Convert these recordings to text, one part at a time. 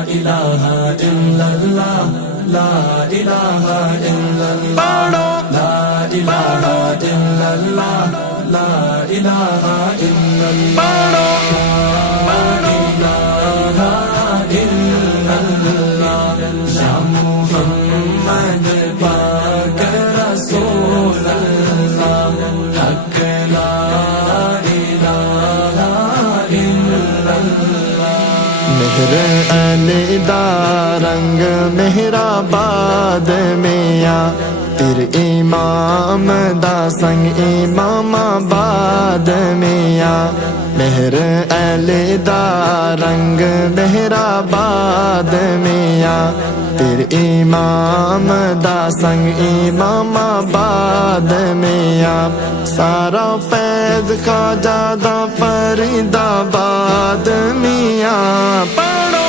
الہ الا اللہ لا الہ الا اللہ لا الہ الا اللہ لا الہ الا اللہ لا الہ الا اللہ یا محمد پاک رسول اللہ حق لا الہ الا اللہ مہر علی دا رنگ مہرآباد میاں پھر امام دا سنگ امام آباد میاں مہر علی دا رنگ مہرآباد میاں پھر امام دا سنگ امام آباد میاں سارا فیض خواجہ دا فرید آباد میاں پڑھو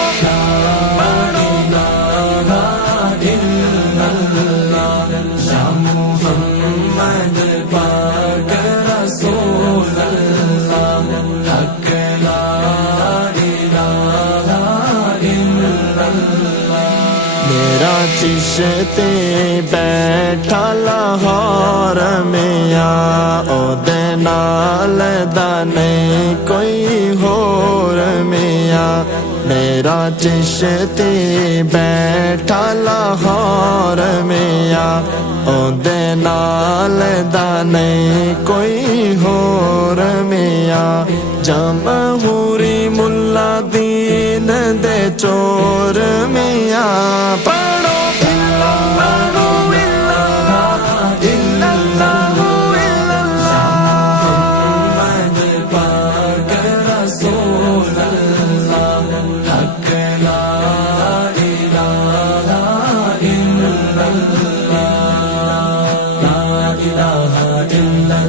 میرا چشتی بیٹھا لاہور میاں او دے نال دا نہیں کوئی ہور میاں میرا چشتی بیٹھا لاہور میاں او دے نال دا نہیں کوئی ہور میاں جمہوری ملا دین دے چور میاں پڑھو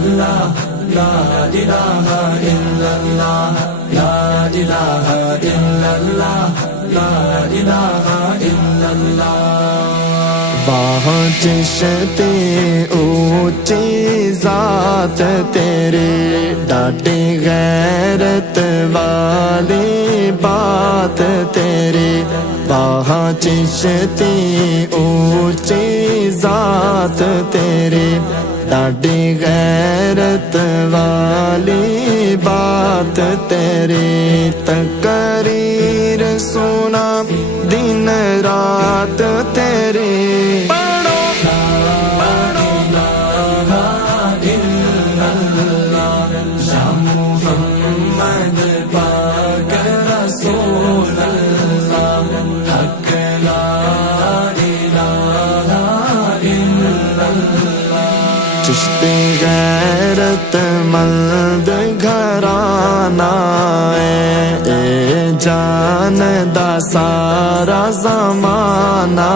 لا الہ الا اللہ لا الہ الا اللہ لا الہ الا اللہ واہ چشتی اونچی ذات تیری ڈاڈی غیرت والی بات تیری واہ چشتی اونچی ذات تیری ڈاڈی غیرت والی بات تیری تقریر سنا دن رات تیری پڑھو یا محمد پاک رسول اللہ حق لا الہ الا اللہ چشتی غیرت مند گھرانہ اے جان دا سارا زمانہ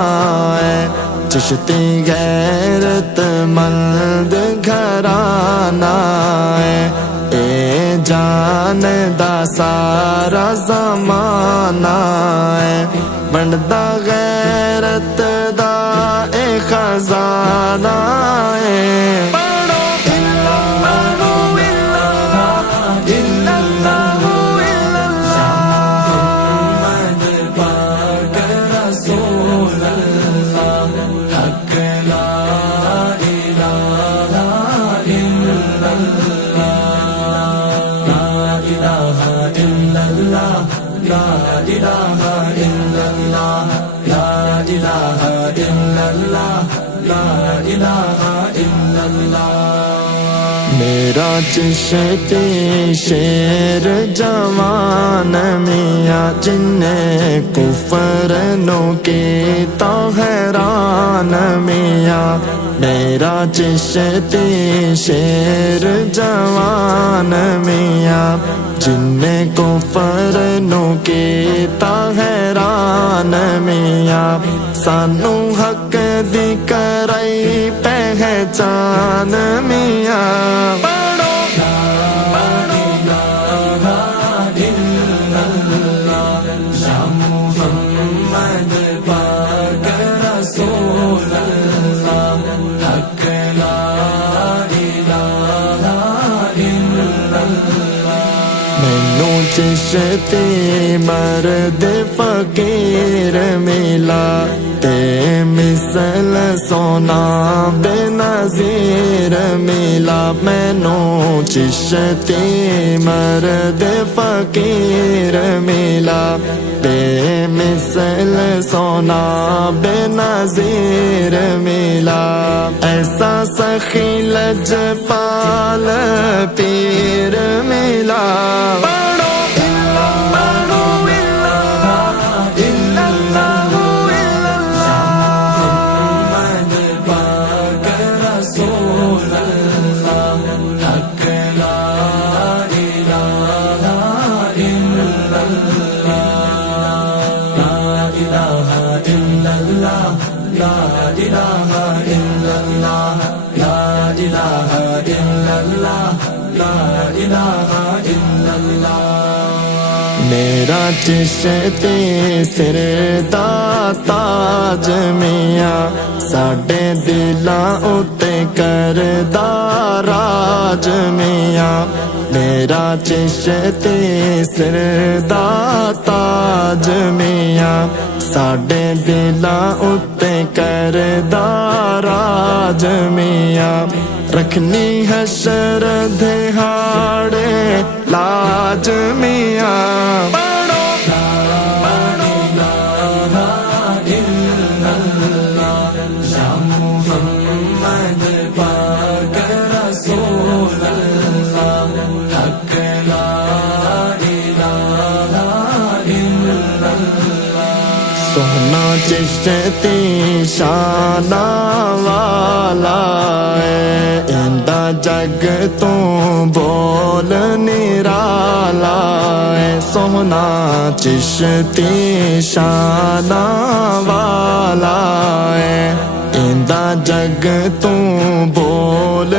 ہے چشتی غیرت مند گھرانہ ہے اے جان دا سارا زمانہ ہے بندا غیرت دا اے خزانہ ہے میرا چشتی شیر جوان میاں جن کفر نو کیتا حیران میاں میرا چشتی شیر جوان میاں جن کفر نو کیتا حیران میاں سانو حق دی کرائی پہچان میاں پڑھو یا محمد پاک رسول اللہ حق لا الہ الا اللہ مینوں چشتی چشتی مرد فقیر ملا تے مثل سونا بے نظیر ملا مینو چشتی مرد فقیر ملا بے مثل سونا بے نظیر ملا ایسا سخی لجپال پیر ملا میرا چشتی سر دا تاج میاں ساڈے دلاں اُتے کردا راج میاں میرا چشتی سر دا تاج میاں ساڈے دلاں اُتے کردا راج میاں رکھنی حشر دہاڑے لاج میاں سونا چشتی شانہ والا ہے اندا جگ تو بول نرالا ہے سونا چشتی شانہ والا ہے اندا جگ تو بول